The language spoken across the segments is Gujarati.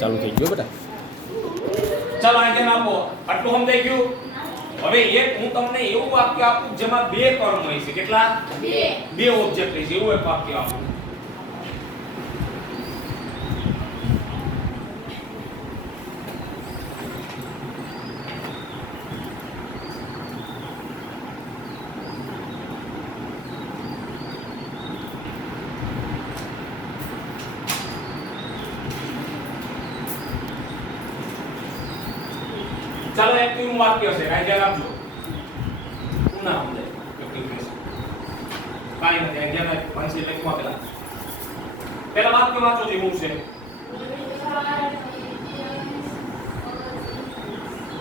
ચાલુ થઈ ગયો બેટા. ચાલો આજે આપો આટલું સમજાઈ ગયું. હવે એક હું તમને એવું વાક્ય આપું જેમાં બે કર્મ હોય છે. કેટલા? બે ઓબ્જેક્ટ હોય છે. એવું એક વાક્ય આપું. ચાલો એક્ટિવ નું વાક્ય છે. આઈડિયા આપજો. પુના સમજે એક્ટિવ છે. કાઈ નથી આઈડિયા ના પંચી લખવા પેલા વાક્ય વાંચો જેવું છે.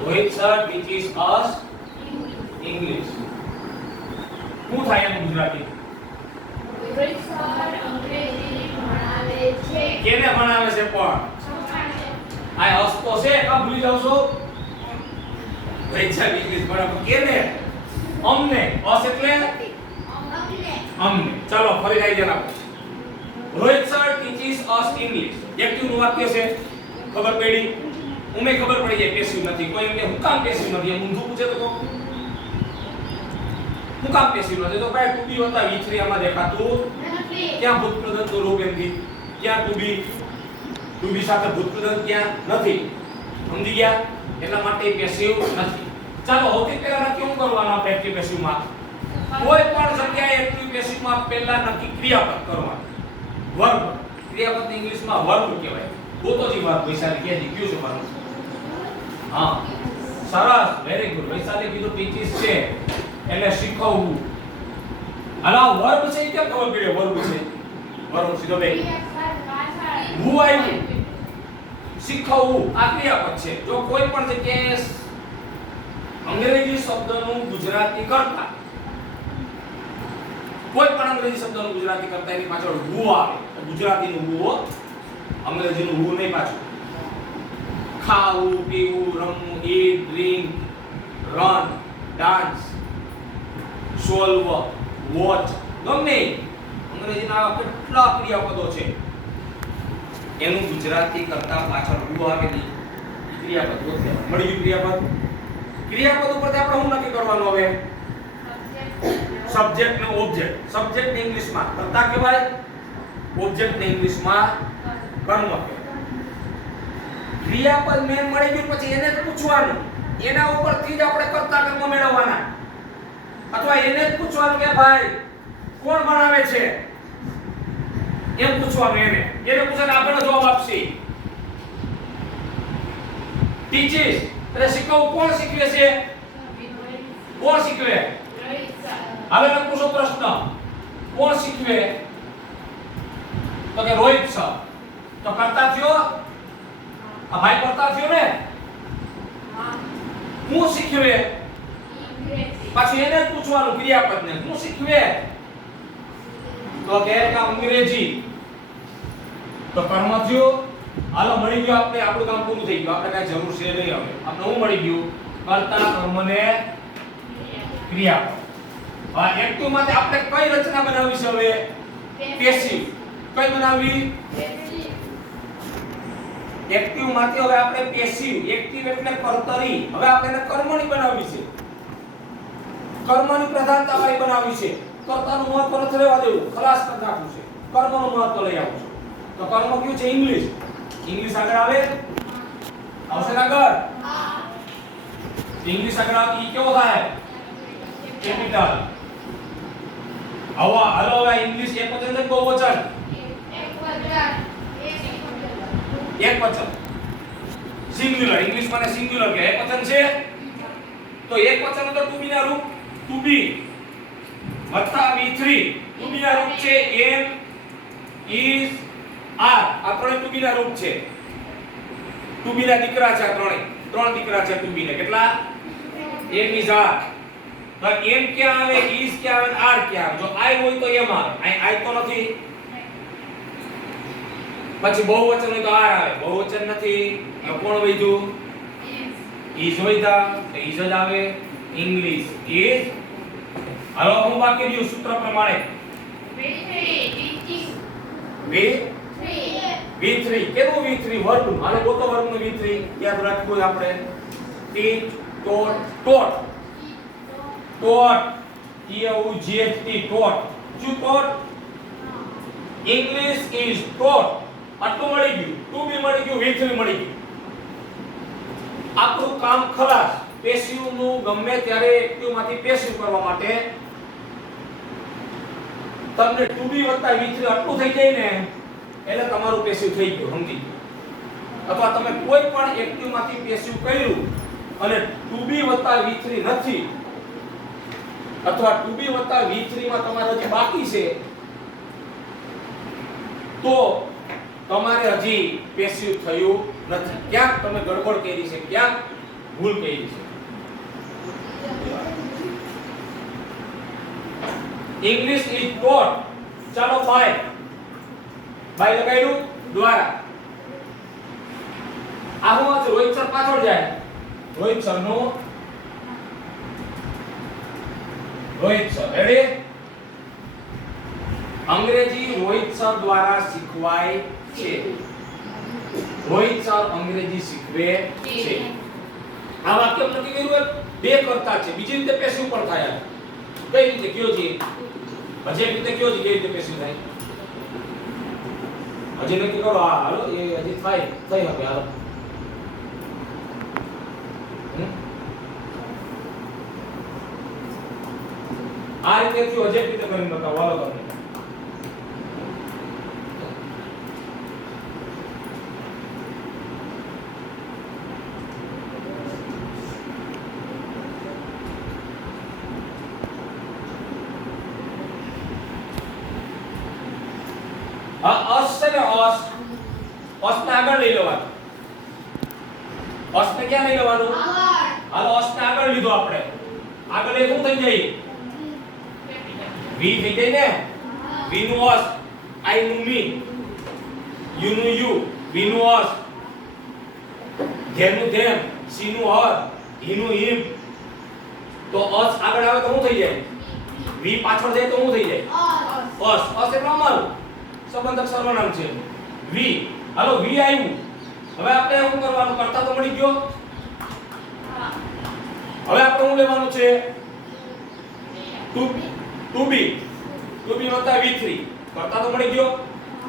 Rohit sir teaches us English. શું થાય એનું ગુજરાતી? રોહિત સર અંગ્રેજી ભણાવે છે. કેને ભણાવે છે પણ? આ અસ તો છે કા ભૂલી જાવ છો? રોહિત સર ઇંગ્લિશ ભણાવે કેને? અમને. અસ એટલે અમને. ચાલો ફરી આઈડિયા આપો. Rohit sir teaches us English. Active નું વાક્ય છે. ખબર પડી? ઉમે ખબર પડી જાય પેસિવ નથી. કોઈ એમને હું કામ પેસિવ નથી એમ ઊંધું પૂછે તો હું કામ પેસિવ નથી તો ભાઈ ટુ બી હોતા V3 આમાં દેખાતું ક્યાં ભૂતપ્રધાન તો રૂપ એમથી ક્યાં ટુ બી સાથે ભૂતપ્રધાન ક્યાં નથી. સમજી ગયા? એટલા માટે પેસિવ નથી. ચાલો સૌથી પહેલા નક્કી શું કરવાનું આપણે એક્ટિવ પેસિવ માં? કોઈ પણ જગ્યાએ એક્ટિવ પેસિવ માં પહેલા નક્કી ક્રિયાપદ કરવાનું. વર્બ. ક્રિયાપદને ઇંગ્લિશમાં વર્બ કહેવાય. ગોતોજી વર્બ. વૈશાલી કે કયું છે વર્બ? હા સરસ, વેરી ગુડ. વૈશાલી કીધું ટીચીસ છે એટલે શીખવવું. હાલો વર્બ છે કેમ ખબર પડી? વર્બ છે. વર્બ સીધો બે હું આવ્યું શીખવવું આ ક્રિયાપદ છે. જો કોઈ પણ જગ્યાએ અંગ્રેજી શબ્દનું ગુજરાતી કરતા કોઈ પણ અંગ્રેજી શબ્દનું ગુજરાતી કરતા એની પાછળ હું આવે તો ગુજરાતીનું હું અંગ્રેજીનું હું નહીં પાછું. ખાવું, પીવું, રમવું, eat, drink, run, dance, solve, watch, ગમે અંગ્રેજીના આવા કેટલા ક્રિયાપદો છે એનું ગુજરાતી કરતા પાછળ હું આવેલી ક્રિયાપદ ગોતે. મળી ગયું ક્રિયાપદ. ક્રિયાપદ ઉપરથી આપણે શું નક્કી કરવાનું હવે? સબ્જેક્ટ ને ઓબ્જેક્ટ. સબ્જેક્ટ ને ઇંગ્લિશમાં કર્તા કહેવાય, ઓબ્જેક્ટ ને ઇંગ્લિશમાં કર્મ કહેવાય. ક્રિયાપદ મેન મળી ગયું પછી એને જ પૂછવાનું. એના ઉપરથી જ આપણે કર્તા કર્મ મેળવવાના. અથવા એને જ પૂછવાનું કે ભાઈ કોણ ભણાવે છે એમ પૂછવાનું. એને પૂછાને આપણને જવાબ આપશે. ટીચીસ એટલે શીખવું. કોણ શીખવે છે? કોણ શીખવે? હવે મેં પૂછો પ્રશ્ન કોણ શીખવે? તો કે રોહિત સર. તો કરતા થયો આ ભાઈ કરતા થયો ને. હું શીખવે પાછું એને જ પૂછવાનું ક્રિયાપદને હું શીખવે તો કે અંગ્રેજી. તો કર્મ થયો. હાલો મળી ગયું આપણે. આપણું કામ પૂરું થઈ ગયું. આપણે કઈ જરૂર છે નહીં. હવે આપણે શું મળી ગયું? કર્તા કર્મને ક્રિયાપદ. હા એક્ટિવ માંથી આપણે કઈ રચના બનાવી છે હવે? પેસિવ. કઈ બનાવી? એક્ટિવ માંથી હવે આપણે પેસિવ. એક્ટિવ એટલે કર્તરી. હવે આપણે એને કર્મની બનાવી છે. કર્મની પ્રધાનતા વાળી બનાવી છે. કર્તાનું મહત્વ નથી રહેવા દેવું. ખલાસ કરી નાખવું છે. કર્મનું મહત્વ લઈ આવવું છે. તો કર્મ કયું છે? ઇંગ્લિશ. ઇંગ્લિશ આગળ આવે? આવશે આગળ? ઇંગ્લિશ આગળ આવે ઈ કેવો થાય? કેપિટલ. આવા હાલો હવે ઇંગ્લિશ એકવચન છે બહુવચન? એકવચન. સિંગ્યુલર. ઇંગ્લિશ માં સિંગ્યુલર કે એકવચન છે. તો એકવચન તો ટુ બી ના રૂપ ટુ બી વત્તા V3. ટુ બી ના રૂપ છે am, is, are. આ ત્રણે ટુ બી ના રૂપ છે. ટુ બી ના દીકરા છે. આ ત્રણ દીકરા છે ટુ બી ને. કેટલા? am, is, are. તો m ક્યાં આવે? is ક્યાં આવે? are ક્યાં આવે? જો I હોય તો m આવે. અહીં I તો નથી. પછી બહુવચન હોય તો are આવે. બહુવચન નથી તો કોણ વધ્યું? is વધ્યા. તો is જ આવે. English is. હાલો હું વાક્ય દઉં સૂત્ર પ્રમાણે. V3 V3 V3 કેનું V3 વર્ગનું આને ગોતો વર્ગનું V3 યાદ રાખવું આપણે ટીચ ટોટ ટોટ ટોટ TOUGHT ટોટ શું ટોટ ઇંગ્લિશ ઇઝ ટોટ આટલું મળી ગયું ટુ બી મળી ગયું V3 મળી ગયું આપણું કામ ખલાસ પેસિવ નું ગમે ત્યારે એક્ટિવ માંથી પેસિવ કરવા માટે તમને 2b v3 આટલું થઈ જાય ને એટલે તમારું પેસિવ થઈ ગયું સમજી ગયો અથવા તમે કોઈ પણ એક્ટિવ માંથી પેસિવ કર્યું અને 2b v3 નથી અથવા 2b v3 માં તમારે હજી બાકી છે તો તમારે હજી પેસિવ થયું નથી ક્યાંક તમે ગડબડ કરી છે ક્યાંક ભૂલ કરી છે English is taught ચાલો બાય લગાડ્યું દ્વારા આ હું આ રોહિત સર પાછળ જાય રોહિત સર રેડી અંગ્રેજી રોહિત સર દ્વારા શીખવાય છે રોહિત સર અંગ્રેજી શીખવે છે આ વાક્ય નક્કી કર્યું બે કરતા છે બીજી રીતે પેસિવ પણ થાય કઈ રીતે કયો છે હજી રીતે કયો છે કેવી રીતે પેસિવ થાય હજી નક્કી કરો હાલો એ હજી થઈ શકે હાલો આ રીતે કયો હજી રીતે કરીને બતાવો હાલો તમને અસ ને આગળ લઈ લેવાનું અસ ને ક્યાં લઈ લેવાનું હાલો અસ ને આગળ લીધો આપણે આગળ એ શું થઈ જાય v થઈ જાય ને v નું અસ i નું મી u નું યુ v નું અસ ધે નું ધેમ સી નું હર હિ નું હિમ તો અસ આગળ આવે તો શું થઈ જાય v પાછળ જાય તો શું થઈ જાય અસ એટલે અમારું સંબંધક સર્વનામ છે v હાલો v આવ્યું હવે આપણે શું કરવાનું કરતા તો મળી ગયો હવે આપણે શું લેવાનું છે 2b v3 કરતા તો મળી ગયો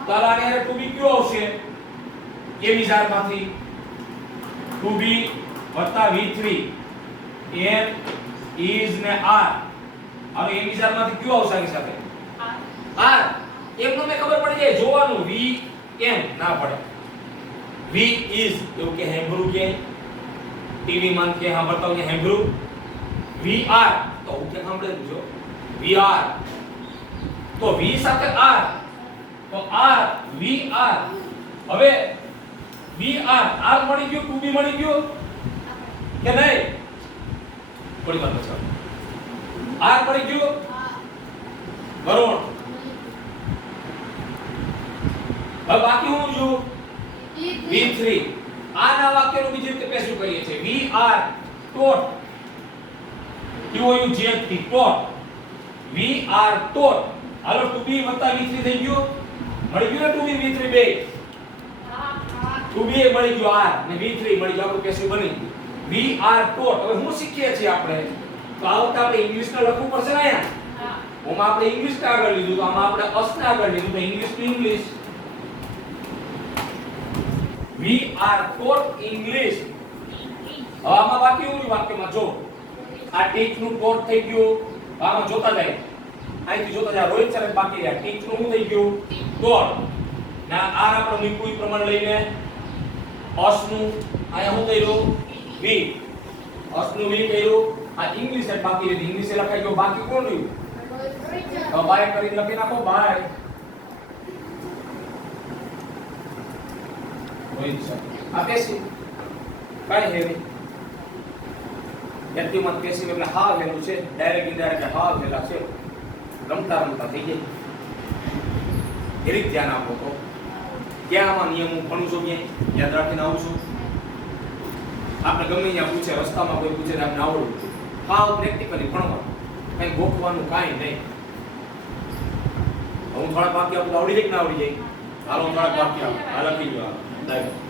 ચાલો આને યાર 2b કયો આવશે એ વિચારમાંથી 2b v3 n is ને r હવે એ વિચારમાંથી કયો આવશે આની સાથે r એક તમને ખબર પડી જાય જોવાનું v n ના પડે v is એવું કે હેમ્બ્રુ કે ટીવી માં કે હા બતાવ કે હેમ્બ્રુ vr તો હું કે સાંભળે જો vr તો v સાથે r તો r vr હવે vr r મળી ગયું 2b મળી ગયું કે નહીં થોડી વાર પછી r મળી ગયું બરોબર હવે બાકી હું જો v3 આના વાક્યનું બીજી રીતે પેસિવ કરીએ છીએ we are taught TOUGHT taught we are taught hello 2b v3 થઈ ગયો મળી ગયું ને 2b v3 બે 2b મળી ગયો r ને v3 મળી ગયો આપણું પેસિવ બની ગયું we are taught હવે હું શીખીએ છીએ આપણે તો આ વખતે આપણે ઇંગ્લિશ ને લખવું પડશે ને અહીંયા ઓમાં આપણે ઇંગ્લિશ ને આગળ લીધું તો આમાં આપણે અસ ને આગળ લીધું તો English two English we are taught English હવે આમાં બાકી હું વાક્યમાં જો આ ટીચ નું taught થઈ ગયું આમાં જોતા જાય અહીંથી જોતા જાય રોહિત સર બાકી રહ્યા ટીચ નું શું થઈ ગયું taught ના આર આપણે મૂક્યું પ્રમાણ લઈને અસ નું આયા શું કર્યું we અસ નું we કર્યું આ ઇંગ્લિશ એ બાકી રહી ઇંગ્લિશ એ લખાઈ ગયો બાકી કોણ રહ્યું હવે બાય કરીને લખી નાખો બાય આ પેસિવ કાઈ હેવી એક્ટિવ માં પેસિવ એટલે હાવ હેલું છે ડાયરેક્ટ ઇનડાયરેક્ટ હાવ હેલા છે રમતા થઈ જાય એરી ધ્યાન આપો તો ક્યાં આમાં નિયમ હું ભણું છું ક્યાંય યાદ રાખીને આવું છું આપણે ગમે ત્યાં પૂછે રસ્તામાં કોઈ પૂછે તો આપણે આવડું હાવ પ્રેક્ટિકલી ભણવાનું કઈ ગોખવાનું કાંઈ નહીં હું થોડા બાકી આપણું આવડી જાય કે ના આવડી જાય હાલો થોડાક વાક્ય આ લખી લો. લાઈવ